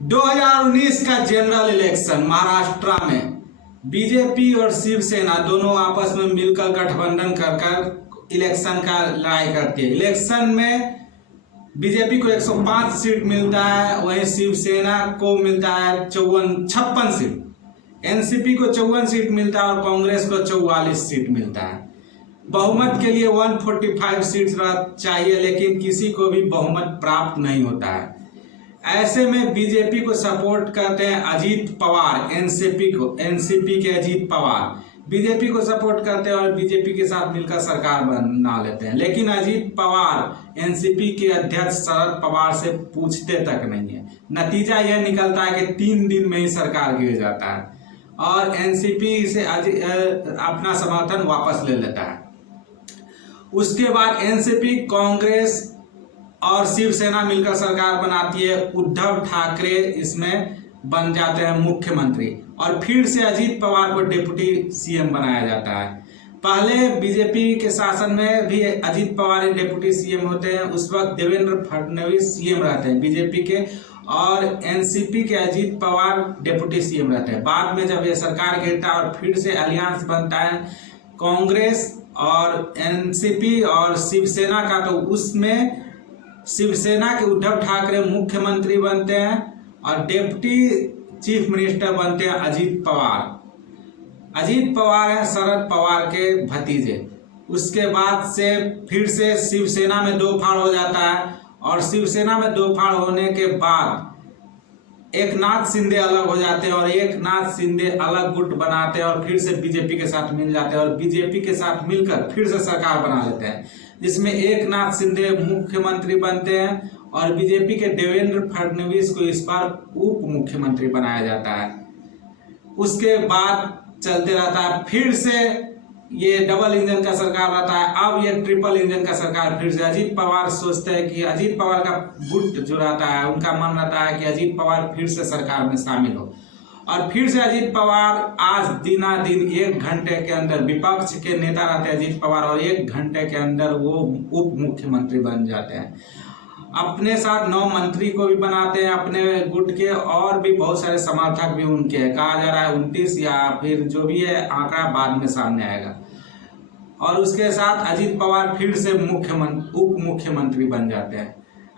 2019 का general election Maharashtra में BJP और शिवसेना दोनों आपस में मिलकर गठबंधन कर इलेक्शन का लड़ाई करती है। इलेक्शन में बीजेपी को 105 सीट मिलता है, वहीं शिवसेना को मिलता है 56 सीट, एनसीपी को 54 सीट मिलता है और कांग्रेस को 44 सीट मिलता है। बहुमत के लिए 145 सीट चाहिए, लेकिन किसी को भी बहुमत प्राप्त नहीं होता है। ऐसे में बीजेपी को सपोर्ट करते हैं अजीत पवार, एनसीपी के अजीत पवार बीजेपी को सपोर्ट करते हैं और बीजेपी के साथ मिलकर सरकार बना लेते हैं। लेकिन अजीत पवार एनसीपी के अध्यक्ष शरद पवार से पूछते तक नहीं है। नतीजा यह निकलता है कि 3 दिन में ही सरकार गिर जाता है और एनसीपी से अपना समर्थन वापस ले लेता है। उसके बाद एनसीपी, कांग्रेस और शिवसेना मिलकर सरकार बनाती है। उद्धव ठाकरे इसमें बन जाते हैं मुख्यमंत्री और फिर से अजीत पवार को डिप्टी सीएम बनाया जाता है। पहले बीजेपी के शासन में भी अजीत पवार डिप्टी सीएम होते हैं, उस वक्त देवेंद्र फडणवीस सीएम रहते हैं बीजेपी के, और एनसीपी के अजीत पवार डिप्टी सीएम रहते हैं। बाद में जब ये सरकार गिरता है और फिर से अलियांस बनता है कांग्रेस और एनसीपी और शिवसेना का, तो उसमें शिवसेना के उद्धव ठाकरे मुख्यमंत्री बनते हैं और डिप्टी चीफ मिनिस्टर बनते हैं अजीत पवार। अजीत पवार है शरद पवार के भतीजे। उसके बाद से फिर से शिवसेना में दो फाड़ हो जाता है और शिवसेना में दो फाड़ होने के बाद एकनाथ शिंदे अलग हो जाते हैं और एकनाथ शिंदे अलग गुट बनाते हैं और फिर से बीजेपी के साथ मिल जाते हैं और बीजेपी के साथ मिलकर फिर से सरकार बना लेते हैं, जिसमें एकनाथ शिंदे मुख्यमंत्री बनते हैं और बीजेपी के देवेंद्र फडणवीस को इस बार उप मुख्यमंत्री बनाया जाता है। उसके बाद चलते रहता है, फिर से ये डबल इंजन का सरकार रहता है। अब ये ट्रिपल इंजन का सरकार फिर से अजीत पवार सोचते हैं कि अजीत पवार का गुट जो रहता है, उनका मन रहता है कि अजीत पवार फिर से सरकार में शामिल हो और फिर से अजीत पवार आज दिनादिन 1 घंटे के अंदर विपक्ष के नेता रहते हैं अजीत पवार और 1 घंटे के अंदर वो उप मुख्यमंत्री बन जाते हैं। अपने साथ 9 मंत्री को भी बनाते हैं अपने गुट के, और भी बहुत सारे समर्थक भी उनके हैं। कहा जा रहा है 29 या फिर जो भी है, आंकड़ा बाद में सामने आएगा। और उसके साथ अजीत पवार फिर से उप मुख्यमंत्री बन जाते हैं।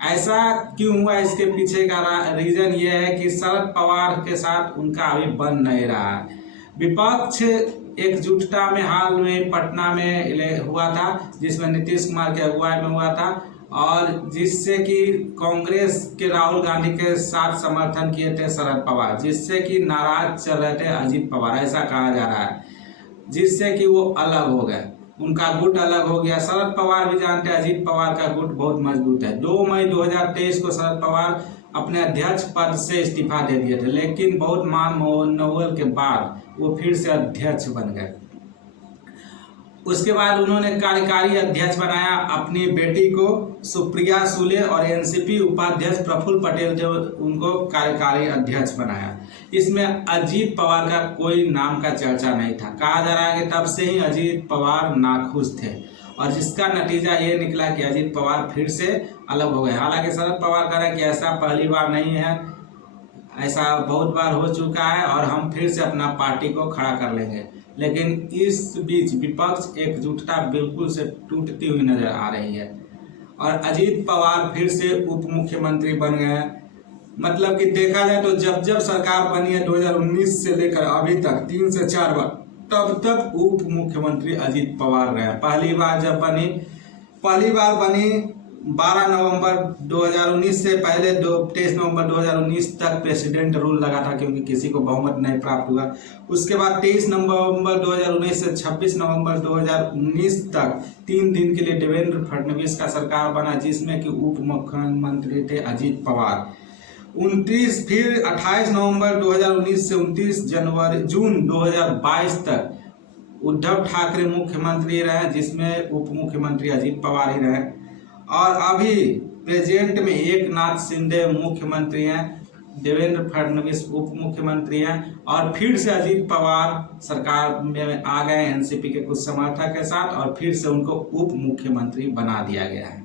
ऐसा क्यों हुआ, इसके पीछे का रीजन ये है कि शरद पवार के साथ उनका अभी बन नहीं रहा है। विपक्ष एकजुटता में हाल में पटना में हुआ था, जिसमें नीतीश कुमार के अगुवाई में हुआ था और जिससे कि कांग्रेस के राहुल गांधी के साथ समर्थन किए थे शरद पवार, जिससे कि नाराज चल रहे थे अजीत पवार, ऐसा कहा जा रहा है, जिससे कि वो अलग हो गए, उनका गुट अलग हो गया। शरद पवार भी जानते हैं अजीत पवार का गुट बहुत मजबूत है। 2 मई 2023 को शरद पवार अपने अध्यक्ष पद से इस्तीफा दे दिए थे, लेकिन बहुत मान मनोबल के बाद वो फिर से अध्यक्ष बन गए। उसके बाद उन्होंने कार्यकारी अध्यक्ष बनाया अपनी बेटी को सुप्रिया सुले और एनसीपी उपाध्यक्ष प्रफुल्ल पटेल जो उनको कार्यकारी अध्यक्ष बनाया। इसमें अजीत पवार का कोई नाम का चर्चा नहीं था। कहा जा रहा है कि तब से ही अजीत पवार नाखुश थे और जिसका नतीजा ये निकला कि अजीत पवार फिर से अलग हो गए। हालांकि शरद पवार कह रहे हैं कि ऐसा पहली बार नहीं है, ऐसा बहुत बार हो चुका है और हम फिर से अपना पार्टी को खड़ा कर लेंगे। लेकिन इस बीच विपक्ष एकजुटता बिल्कुल से टूटती हुई नजर आ रही है और अजीत पवार फिर से उप मुख्यमंत्री बन गए। मतलब कि देखा जाए तो जब जब सरकार बनी है 2019 से लेकर अभी तक 3 से 4 बार, तब तक उप मुख्यमंत्री अजीत पवार रहे। पहली बार बनी 12 नवंबर 2019 से पहले 23 नवंबर 2019 तक प्रेसिडेंट रूल लगा था, क्योंकि किसी को बहुमत नहीं प्राप्त हुआ। उसके बाद 23 नवंबर 2019 से 26 नवंबर 2019 तक 3 दिन के लिए देवेंद्र फडणवीस का सरकार बना, जिसमें कि उप मुख्यमंत्री थे अजीत पवार। 28 नवंबर 2019 से 29 जून 2022 तक उद्धव ठाकरे मुख्यमंत्री रहे, जिसमें उप मुख्यमंत्री अजीत पवार ही रहे। और अभी प्रेजेंट में एकनाथ शिंदे मुख्यमंत्री हैं, देवेंद्र फडणवीस उप मुख्यमंत्री हैं और फिर से अजीत पवार सरकार में आ गए एनसीपी के कुछ समर्थक के साथ और फिर से उनको उप मुख्यमंत्री बना दिया गया है।